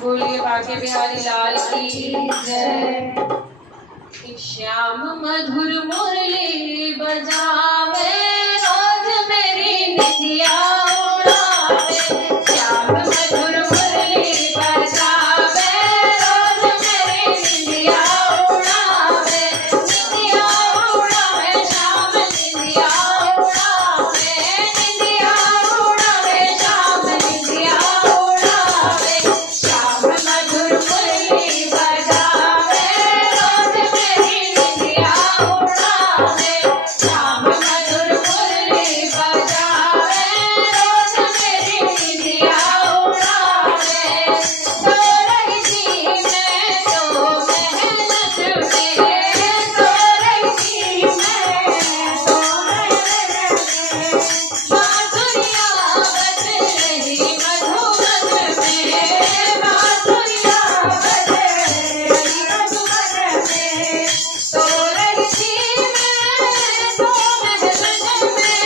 बोलिए बाके बिहारी लाल की जय। श्याम मधुर मुरली बजावे रोज मेरी निधिया उड़ावे। श्याम मधुर मुरली बजावे रोज मेरी निधिया उड़ावे। निधिया उड़ावे श्याम निधिया उड़ावे। निधिया उड़ावे श्याम निधिया उड़ावे। श्याम मधुर मुरली बजावे रोज मेरी निधिया उड़ावे। श्याम मधुर मुरली बजावे रोज मेरी निधिया उड़ावे। सो रही थी मैं तो मेहनत में, सो रही थी मैं तो मेहनत में। बांसुरिया बज रही मधुबन में, बांसुरिया बज रही मधुबन में। सो रही थी मैं तो मेहनत में,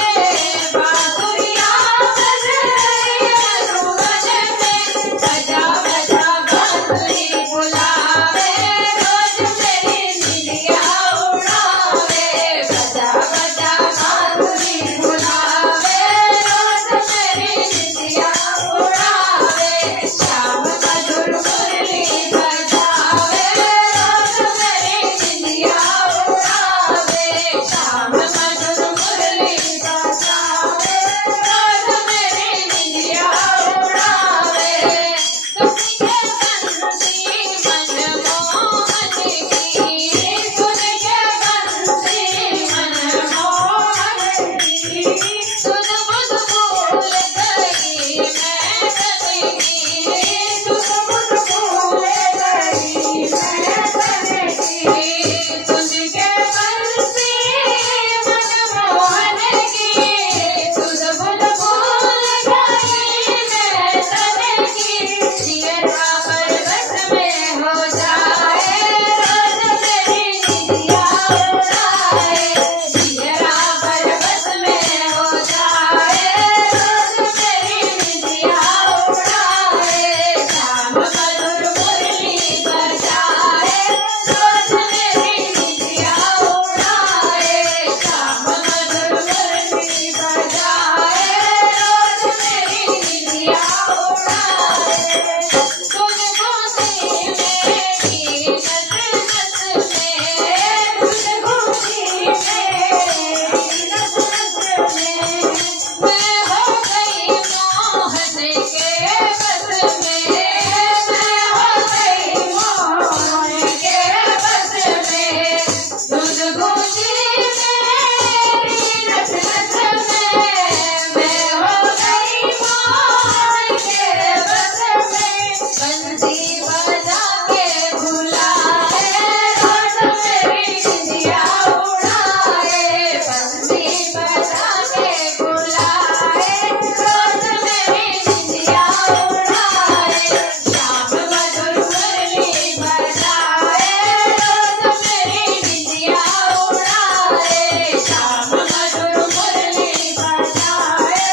बांसुरिया बज रही मधुबन में। बजा बजा बांसुरी बुलावे रोज मेरी निधिया उड़ावे। बजा बजा बांसुरी बुलावे रोज मेरी निधिया उड़ावे। श्याम मधुर मुरली बजावे रोज मेरी निधिया उड़ावे। श्याम मधुर मुरली बजावे रोज मेरी निधिया उड़ावे। सुन के बंसी मनमोहन की, सुन के बंसी मनमोहन की। सुध बुध भूल गई मैं कभी की, सुध बुध भूल गई मैं कभी की। सुन के बंसी मनमोहन की, सुध बुध भूल गई मैं कभी की। जियरा पर्वत में हो जाए रोज मेरी निधिया उड़ाए। जियरा पर्वत में हो जाए रोज मेरी निधिया उड़ाए। श्याम मधुर मुरली बजाए रोज मेरी निधिया उड़ाए। श्याम मधुर मुरली बजाए रोज मेरी निधिया उड़ाए। सुन घूसी मेरी नस नस में, सुन घूसी मेरी नस नस में। मैं हो गई मोहन के बस में, मैं हो गई मोहन के बस में। सुन घूसी मेरी नस नस में, मैं हो गई मोहन के बस में। बंसी बजा के बुलाए रोज मेरी निधिया उड़ाए। बंसी बजा के बुलाए रोज मेरी निधिया उड़ाए। श्याम मधुर मुरली बजाए रोज मेरी निधिया उड़ाए। श्याम मधुर मुरली बजाए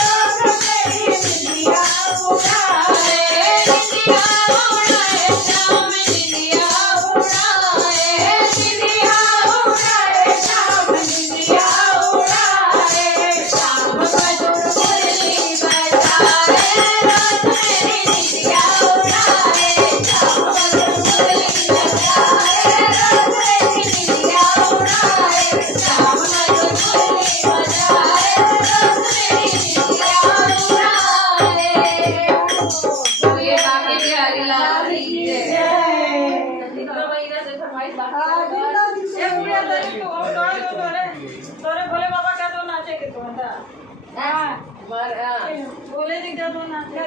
रोज मेरी निधिया उड़ाए। निधिया उड़ाए श्याम निधिया उड़ाए। निधिया उड़ाए श्याम निधिया उड़ाए। श्याम मधुर मुरली बजाए रोज मेरी निधिया उड़ाए। श्याम मधुर मुरली बजाए रोज मेरी निधिया उड़ाए। श्याम मधुर मुरली बजाए रोज मेरी निधिया उड़ाए। बोलिए बाके बिहारी लाल की जय। कितना महीना से फरमाइश बाकी तोरे भोले बाबा का तो नाचे के तो बोले दिख जा तो नाचे।